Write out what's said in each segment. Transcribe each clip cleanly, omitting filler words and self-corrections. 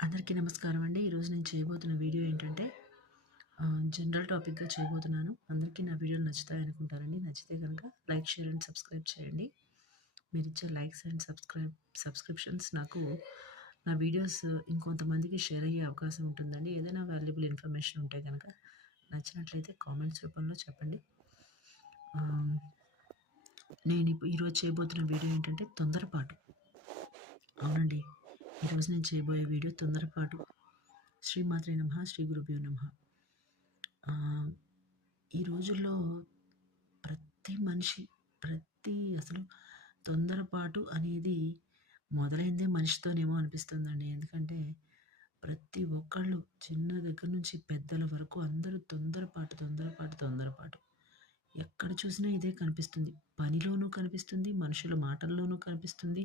అందరికీ నమస్కారం అండి. ఈరోజు నేను చేయబోతున్న వీడియో ఏంటంటే జనరల్ టాపిక్‌గా చేయబోతున్నాను. అందరికీ నా వీడియోలు నచ్చుతాయనుకుంటానండి. నచ్చితే గనక లైక్, షేర్ అండ్ సబ్స్క్రైబ్ చేయండి. మీరిచ్చే లైక్స్ అండ్ సబ్స్క్రిప్షన్స్ నాకు నా వీడియోస్ ఇంకొంతమందికి షేర్ అయ్యే అవకాశం ఉంటుందండి. ఏదైనా వాల్యుబుల్ ఇన్ఫర్మేషన్ ఉంటే గనక నచ్చినట్లయితే కామెంట్స్ రూపంలో చెప్పండి. ఆహ్, ఈరోజు చేయబోతున్న వీడియో ఏంటంటే తొందరపాటు. అవునండి. ఈరోజు నేను చేయబోయే వీడియో తొందరపాటు. శ్రీమాత్రే నమః! శ్రీ గురుభ్యో నమః! ఆహ్, ఈ రోజుల్లో ప్రతి మనిషి, అసలు తొందరపాటు అనేది మొదలైందే మనిషితోనేమో అనిపిస్తుందండి. ఎందుకంటే ప్రతి ఒక్కళ్ళు చిన్న దగ్గర నుంచి పెద్దల వరకు అందరూ తొందరపాటు, తొందరపాటు, తొందరపాటు. ఎక్కడ చూసినా ఇదే కనిపిస్తుంది. పనిలోనూ కనిపిస్తుంది, మనుషుల మాటల్లోనూ కనిపిస్తుంది.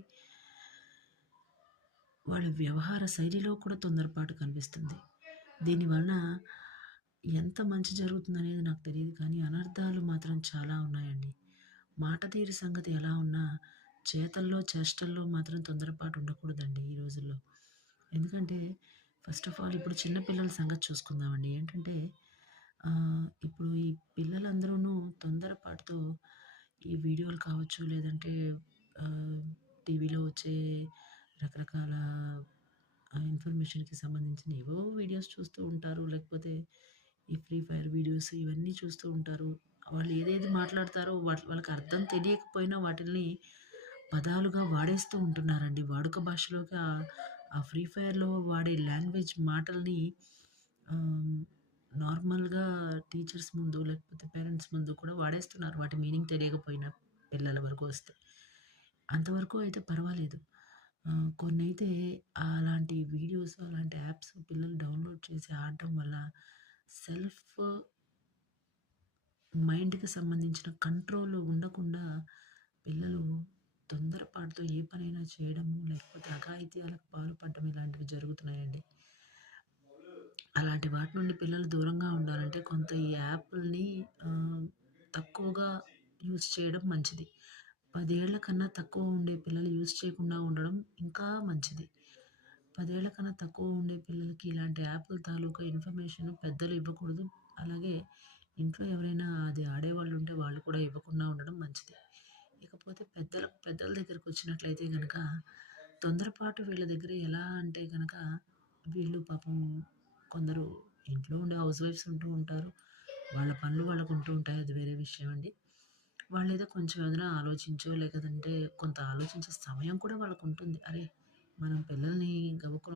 వాళ్ళ వ్యవహార శైలిలో కూడా తొందరపాటు కనిపిస్తుంది. దీనివలన ఎంత మంచి జరుగుతుందనేది నాకు తెలీదు కానీ, అనర్థాలు మాత్రం చాలా ఉన్నాయండి. మాట తీరు సంగతి ఎలా ఉన్నా, చేతల్లో, చేష్టల్లో మాత్రం తొందరపాటు ఉండకూడదండి ఈ రోజుల్లో. ఎందుకంటే, ఫస్ట్ ఆఫ్ ఆల్ ఇప్పుడు చిన్న పిల్లల సంగతి చూసుకుందామండి. ఏంటంటే, ఇప్పుడు ఈ పిల్లలందరూను తొందరపాటుతో ఈ వీడియోలు కావచ్చు, లేదంటే ఆహ్, టీవీలో వచ్చే రకరకాల ఇన్ఫర్మేషన్‌కి సంబంధించిన ఏవేవో వీడియోస్ చూస్తూ ఉంటారు. లేకపోతే ఈ ఫ్రీ ఫైర్ వీడియోస్ ఇవన్నీ చూస్తూ ఉంటారు. వాళ్ళు ఏదేది మాట్లాడతారో వాళ్ళకి అర్థం తెలియకపోయినా వాటిల్ని పదాలుగా వాడేస్తూ ఉంటున్నారండి. వాడుక భాషలోకి ఆ ఫ్రీ ఫైర్‌లో వాడే లాంగ్వేజ్ మాటల్ని ఆహ్, నార్మల్‌గా టీచర్స్ ముందు లేకపోతే పేరెంట్స్ ముందు కూడా వాడేస్తున్నారు. వాటి మీనింగ్ తెలియకపోయినా పిల్లల వరకు వస్తే. అంతవరకు అయితే పర్వాలేదు. కొన్నైతే అలాంటి వీడియోస్, అలాంటి యాప్స్ పిల్లలు డౌన్‌లోడ్ చేసి ఆడటం వల్ల సెల్ఫ్ మైండ్‌కి సంబంధించిన కంట్రోల్ ఉండకుండా పిల్లలు తొందరపాటుతో ఏ పనైనా చేయడము, లేకపోతే అఘాయిత్యాలకు పాల్పడడం ఇలాంటివి జరుగుతున్నాయండి. అలాంటి వాటి నుండి పిల్లలు దూరంగా ఉండాలంటే కొంత ఈ యాపుల్ని ఆహ్, తక్కువగా యూజ్ చేయడం మంచిది. 10 ఏళ్ల కన్నా తక్కువ ఉండే పిల్లలు యూజ్ చేయకుండా ఉండడం ఇంకా మంచిది. 10 ఏళ్ల కన్నా తక్కువ ఉండే పిల్లలకి ఇలాంటి యాపుల తాలూకా ఇన్ఫర్మేషన్ పెద్దలు ఇవ్వకూడదు. అలాగే ఇంట్లో ఎవరైనా అది ఆడేవాళ్ళుంటే వాళ్ళు కూడా ఇవ్వకుండా ఉండడం మంచిది. ఇకపోతే పెద్దల దగ్గరకొచ్చినట్లయితే గనక తొందరపాటు వీళ్ళ దగ్గర ఎలా అంటే గనక వీళ్ళు పాపం కొందరు ఇంట్లో ఉండే హౌస్ వైఫ్స్ ఉంటూ ఉంటారు. వాళ్ళ పనులు వాళ్ళకుంటూ ఉంటాయి. అది వేరే విషయం అండి. వాళ్ళేదో కొంచెం ఏదైనా ఆలోచించో, లేకపోతే కొంత ఆలోచించే సమయం కూడా వాళ్ళకుంటుంది. అరే! మనం పిల్లల్ని గబుక్కున